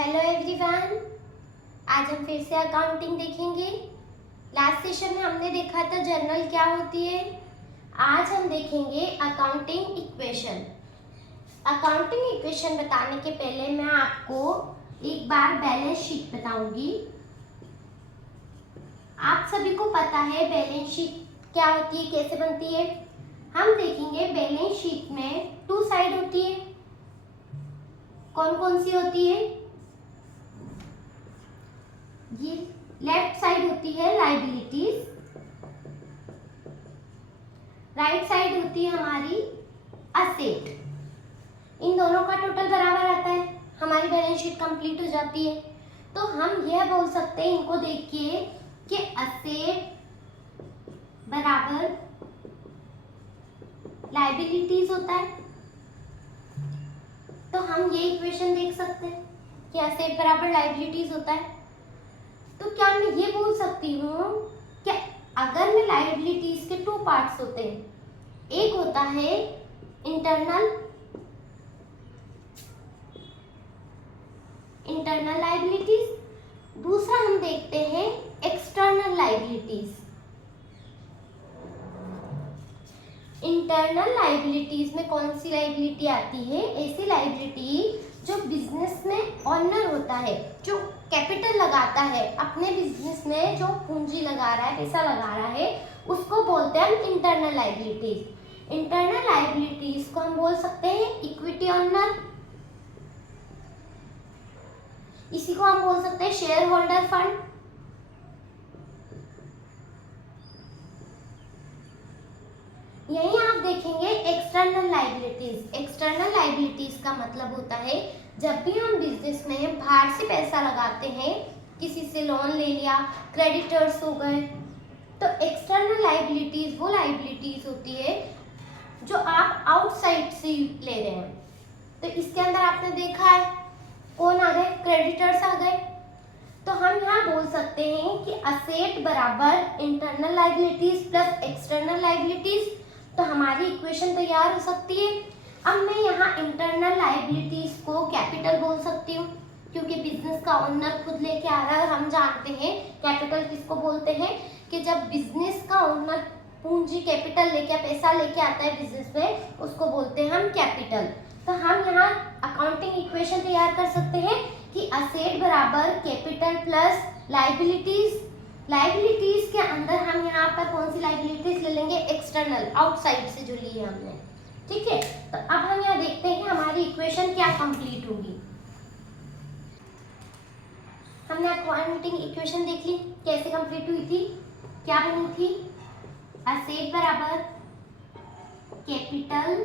Hello everyone, आज हम फिर से अकाउंटिंग देखेंगे। लास्ट सेशन में हमने देखा था जर्नल क्या होती है। आज हम देखेंगे अकाउंटिंग इक्वेशन। अकाउंटिंग इक्वेशन बताने के पहले मैं आपको एक बार बैलेंस शीट बताऊंगी। आप सभी को पता है बैलेंस शीट क्या होती है, कैसे बनती है। हम देखेंगे बैलेंस शीट में टू साइड होती है। कौन कौन सी होती है? ये लेफ्ट साइड होती है लायबिलिटीज, राइट साइड होती है हमारी असेट। इन दोनों का टोटल बराबर आता है, हमारी बैलेंस शीट कंप्लीट हो जाती है। तो हम यह बोल सकते हैं इनको देख के कि असेट बराबर लायबिलिटीज होता है। तो हम ये इक्वेशन देख सकते हैं कि असेट बराबर लायबिलिटीज होता है। तो क्या मैं ये बोल सकती हूँ कि अगर मैं लायबिलिटीज के टू पार्ट्स होते हैं, एक होता है इंटरनल लायबिलिटीज, दूसरा हम देखते हैं एक्सटर्नल लायबिलिटीज। इंटरनल लायबिलिटीज में कौन सी लायबिलिटी आती है? ऐसी लायबिलिटी जो बिजनेस में ऑनर होता है, जो कैपिटल लगाता है अपने बिजनेस में, जो पूंजी लगा रहा है, पैसा लगा रहा है, उसको बोलते हैं हम इंटरनल लायबिलिटीज। इंटरनल लायबिलिटीज को हम बोल सकते हैं इक्विटी ऑनर, इसी को हम बोल सकते हैं शेयर होल्डर फंड। यही आप देखेंगे एक्सटर्नल लायबिलिटीज। एक्सटर्नल लायबिलिटीज का मतलब होता है जब भी हम बिजनेस में बाहर से पैसा लगाते हैं, किसी से लोन ले लिया, क्रेडिटर्स हो गए, तो एक्सटर्नल लायबिलिटीज वो लायबिलिटीज होती है जो आप आउटसाइड से ले रहे हैं। तो इसके अंदर आपने देखा है कौन आ गए? क्रेडिटर्स आ गए। तो हम यहाँ बोल सकते हैं कि असेट बराबर internal liabilities plus external liabilities. तो हमारी इक्वेशन तैयार हो सकती है। अब मैं यहाँ इंटरनल लायबिलिटीज को कैपिटल बोल सकती हूँ, क्योंकि बिजनेस का ओनर खुद लेके आ रहा है। और हम जानते हैं कैपिटल किसको बोलते हैं कि जब बिजनेस का ओनर पूंजी कैपिटल लेके, पैसा लेके आता है बिजनेस में, उसको बोलते हैं हम कैपिटल। तो हम यहाँ अकाउंटिंग इक्वेशन तैयार कर सकते हैं कि असेट बराबर कैपिटल प्लस लायबिलिटीज। लायबिलिटीज के अंदर हम यहाँ पर कौन सी लायबिलिटीज ले लेंगे? एक्सटर्नल, आउटसाइड से जो ली है हमने। ठीक है, तो अब हम यहाँ देखते हैं हमारी इक्वेशन क्या कंप्लीट होगी। हमने अकाउंटिंग इक्वेशन देख ली, कैसे कंप्लीट हुई थी, क्या बनी थी? असेट बराबर कैपिटल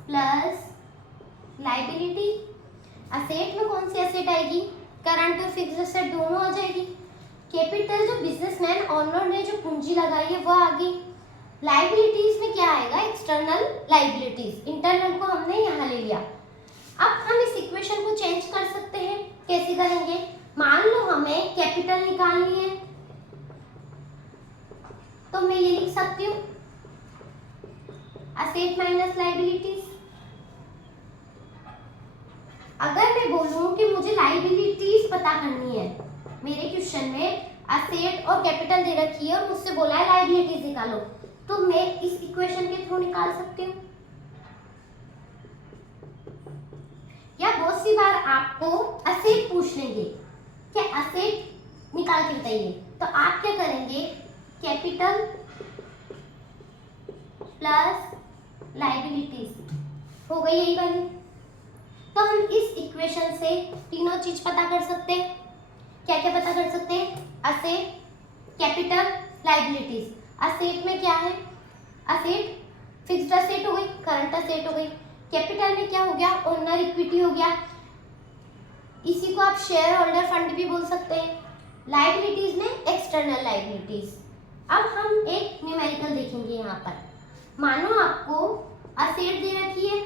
प्लस लायबिलिटी। असेट में कौन सी एसेट आएगी? करंट और फिक्स्ड एसेट दोनों आ जाएगी। कैपिटल जो बिजनेसमैन ऑनर ने जो पूंजी लगाई है वह आ गई। लायबिलिटीज में क्या आएगा? External liabilities. इंटरनल को हमने यहाँ ले लिया। अब हम इस इक्वेशन को चेंज कर सकते हैं। कैसे करेंगे? मान लो हमें कैपिटल निकालनी है, तो मैं ये लिख सकती हूँ असेट माइनस लायबिलिटीज। अगर मैं बोलूं कि मुझे लायबिलिटीज पता करनी है, मेरे क्वेश्चन में असेट और कैपिटल दे रखी है और मुझसे बोला है लायबिलिटीज निकालो, तो मैं इस इक्वेशन के थ्रू निकाल सकती हूँ। या बहुत सी बार आपको असेट पूछ लेंगे कि असेट निकाल के बताइए, तो आप क्या करेंगे? कैपिटल प्लस लायबिलिटीज हो गई यही वाली। तो हम इस इक्वेशन से तीनों चीज पता कर सकते हैं। क्या क्या पता कर सकते हैं? Asset, capital, liabilities. असेट में क्या है? असेट फिक्स्ड असेट हो गई, करंट असेट हो गई। कैपिटल में क्या हो गया? ओनर इक्विटी हो गया, इसी को आप शेयर होल्डर फंड भी बोल सकते हैं। लायबिलिटीज में एक्सटर्नल लायबिलिटीज। अब हम एक न्यूमेरिकल देखेंगे यहाँ पर। मानो आपको असेट दे रखी है,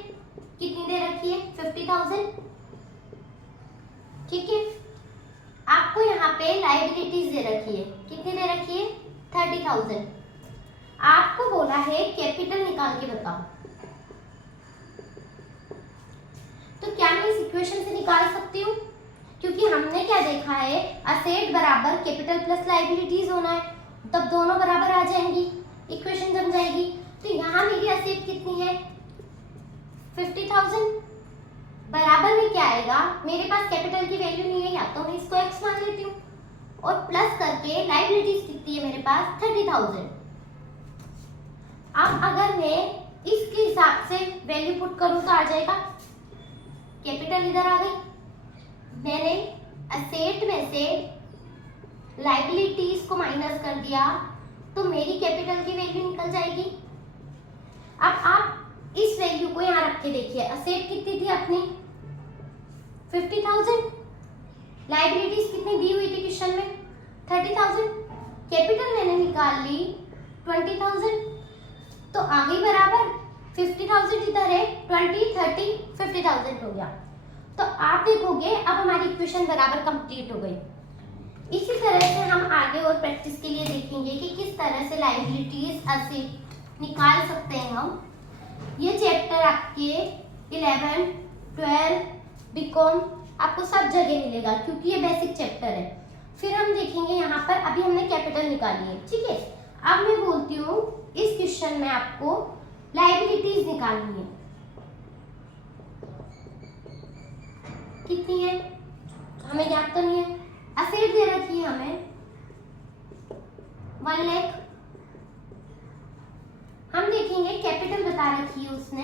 कितनी दे रखी है? 50,000। ठीक है, आपको यहाँ पे लायबिलिटीज दे रखी है, कितनी दे रखी है? 30,000। आपको बोला है कैपिटल निकाल के बताओ, तो क्या मैं इस इक्वेशन से निकाल सकती हूँ? क्योंकि हमने क्या देखा है, असेट बराबर कैपिटल प्लस लायबिलिटीज होना है, तब दोनों बराबर आ जाएंगी, इक्वेशन जम जाएगी। तो यहाँ मेरी असेट कितनी है, 50,000। बराबर में क्या आएगा, मेरे पास कैपिटल की वैल्यू नहीं है, या तो मैं इसको x मान लेती हूँ, और प्लस करके लायबिलिटीज कितनी है मेरे पास, 30,000। अब अगर मैं इसके हिसाब से वैल्यू पुट करूं तो आ जाएगा, कैपिटल इधर आ गई, मैंने असेट में से लायबिलिटीज को माइनस कर दिया तो मेरी कैपिटल की वैल्यू निकल जाएगी। अब आप इस वैल्यू को यहाँ रख के देखिए, असेट कितनी थी अपनी 50,000, लायबिलिटीज कितनी दी हुई थी क्वेश्चन में 30,000, कैपिटल मैंने निकाल ली 20,000, तो आगे बराबर 50,000 इधर है, 20, 30, 50,000 हो गया। तो आप देखोगे अब हमारी इक्वेशन बराबर कंप्लीट हो गई। इसी तरह से हम आगे और प्रैक्टिस के लिए देखेंगे कि किस तरह से लायबिलिटीज असेट निकाल सकते हैं हम। ये चैप्टर आपके 11, 12, बीकॉम आपको सब जगह मिलेगा क्योंकि ये बेसिक चैप्टर है। फिर हम देखेंगे यहाँ पर, अभी हमने कैपिटल निकाली है, ठीक है। अब मैं बोलती हूँ इस क्वेश्चन में आपको लायबिलिटीज निकालनी है, कितनी है हमें याद तो नहीं है, असेट दे रखी है हमें 1 लाख, हम देखेंगे कैपिटल बता रखी है उसने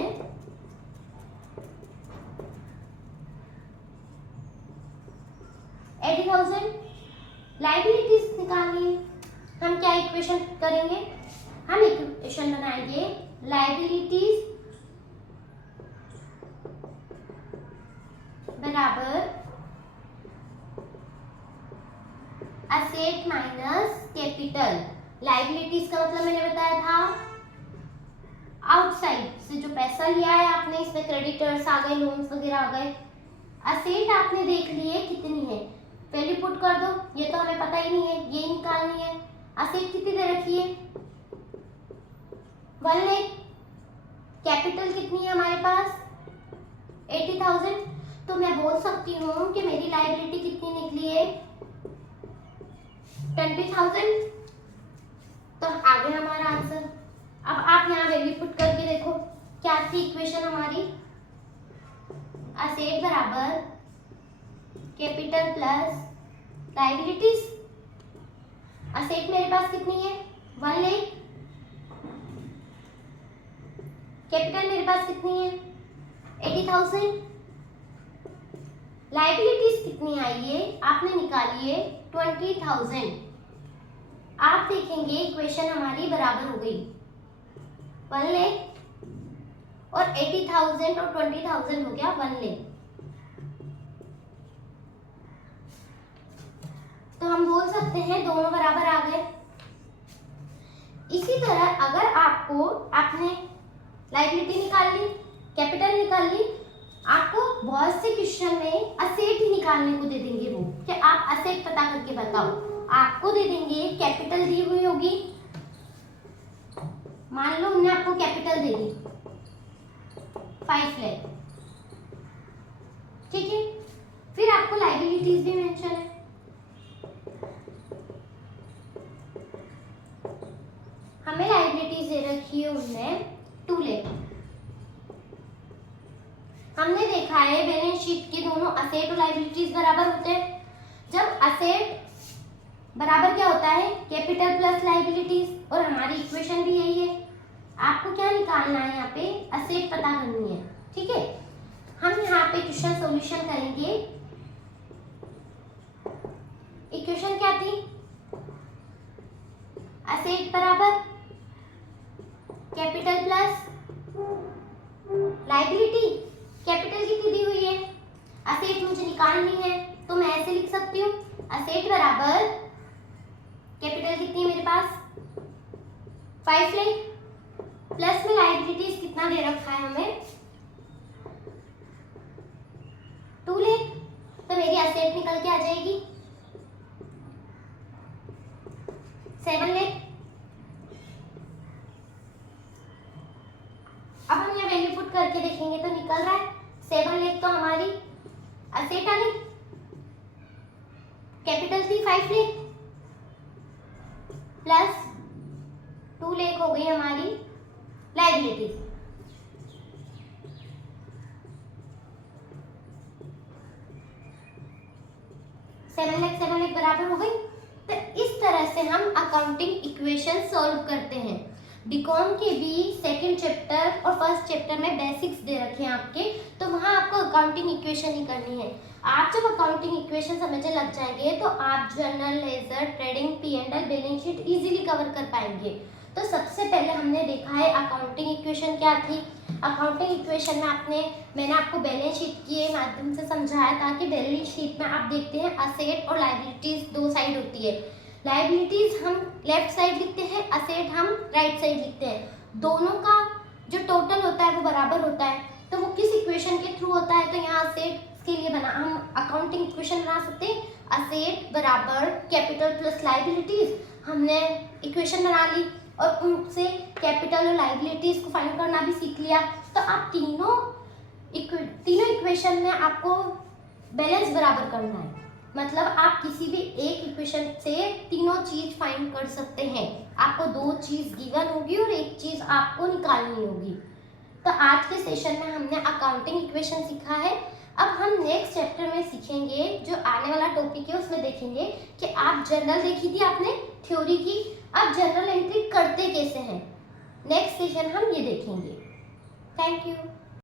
80,000, लायबिलिटीज निकालनी है। हम क्या इक्वेशन करेंगे, हम इक्वेशन बनाएंगे लायबिलिटीज बराबर असेट माइनस कैपिटल। लायबिलिटीज का मतलब मैंने बताया था आउटसाइड से जो पैसा लिया है आपने, इसमें क्रेडिटर्स आ गए, लोन्स वगैरह आ गए। असेट आपने देख लिए कितनी है, वैल्यू पुट कर दो, ये तो हमें पता ही नहीं है, ये निकालनी है। असेट कितनी दे रखी है 1 लाख, कैपिटल कितनी है हमारे पास 80,000, तो मैं बोल सकती हूँ कि मेरी लायबिलिटी कितनी निकली है 20,000। तो आ गया हमारा आंसर। अब आप यहाँ वैल्यू पुट करके देखो क्या थी इक्वेशन हमारी, असेट बराबर कैपिटल प्लस लायबिलिटीज। असेट मेरे पास कितनी है 1 लाख, कैपिटल मेरे पास कितनी है 80,000, लायबिलिटीज कितनी आई है आपने निकाली है 20,000। आप देखेंगे इक्वेशन हमारी बराबर हो गई, 1 लाख और 80,000 और 20,000 हो गया 1 लाख। तो हम बोल सकते हैं दोनों बराबर आ गए। इसी तरह अगर आपने लायबिलिटी निकाल ली, कैपिटल निकाल ली, आपको बहुत से क्वेश्चन में असेट ही निकालने को दे देंगे, वो कि आप असेट पता करके बताओ, आपको दे देंगे कैपिटल दी हुई होगी, मान लो हमने आपको कैपिटल दे दी 5 लाख, ठीक है। फिर आपको लायबिलिटीज भी मेंशन है, हमें लायबिलिटीज दे रखी है उनमें 2 लाख। हमने देखा है बैलेंस शीट के दोनों असेट और लायबिलिटीज बराबर होते हैं। जब असेट बराबर क्या होता है कैपिटल प्लस लायबिलिटीज, और हमारी इक्वेशन भी यही है। आपको क्या निकालना है यहाँ पे, असेट पता करनी है, ठीक है। हम यहाँ पे क्वेश्चन सॉल्यूशन करेंगे। इक्वेशन क्या थी, असेट बराबर कैपिटल प्लस लायबिलिटी, कैपिटल कितनी दी हुई है, असेट मुझे निकालनी है, तो मैं ऐसे लिख सकती हूँ असेट बराबर कैपिटल कितनी है मेरे पास 5 लाख, प्लस में लायबिलिटीज कितना दे रखा है हमें 2 लाख, तो मेरी असेट निकल के आ जाएगी 7 लाख। अब हम यहाँ वैल्यू पुट करके देखेंगे तो निकल रहा है 7 लाख, तो हमारी असेट आ गई। 5 लाख प्लस 2 लाख हो गई हमारी लायबिलिटीज। 7 लाख बराबर हो गई। तो इस तरह से हम अकाउंटिंग इक्वेशन सॉल्व करते हैं। बीकॉम के भी सेकंड चैप्टर और फर्स्ट चैप्टर में बेसिक्स दे रखे हैं आपके, तो वहाँ आपको अकाउंटिंग इक्वेशन ही करनी है। आप जब अकाउंटिंग इक्वेशन समझने लग जाएंगे तो आप journal, ledger, trading, P&L, balance sheet easily cover कर पाएंगे। तो सबसे पहले हमने देखा है अकाउंटिंग इक्वेशन क्या थी। अकाउंटिंग इक्वेशन में मैंने आपको बैलेंस शीट के माध्यम से समझाया था कि बैलेंस शीट में आप देखते हैं असेट और लायबिलिटीज दो साइड होती है। लायबिलिटीज हम लेफ्ट साइड लिखते हैं, असेट हम राइट साइड लिखते हैं। दोनों का जो टोटल होता है वो बराबर होता है। तो वो किस इक्वेशन के थ्रू होता है, तो यहाँ असेट के लिए हम अकाउंटिंग इक्वेशन बना सकते हैं। असेट बराबर कैपिटल प्लस लायबिलिटीज, हमने इक्वेशन बना ली और उनसे कैपिटल और लायबिलिटीज को फाइंड करना भी सीख लिया। तो आप तीनों इक्वेशन में आपको बैलेंस बराबर करना है। मतलब आप किसी भी एक इक्वेशन से तीनों चीज फाइंड कर सकते हैं। आपको दो चीज गिवन होगी और एक चीज आपको निकालनी होगी। तो आज के सेशन में हमने अकाउंटिंग इक्वेशन सीखा है। अब हम नेक्स्ट चैप्टर में सीखेंगे, जो आने वाला टॉपिक है उसमें देखेंगे कि आप जर्नल देखी थी आपने थ्योरी की, आप जर्नल एंट्री करते कैसे हैं। नेक्स्ट सेशन हम ये देखेंगे। Thank you.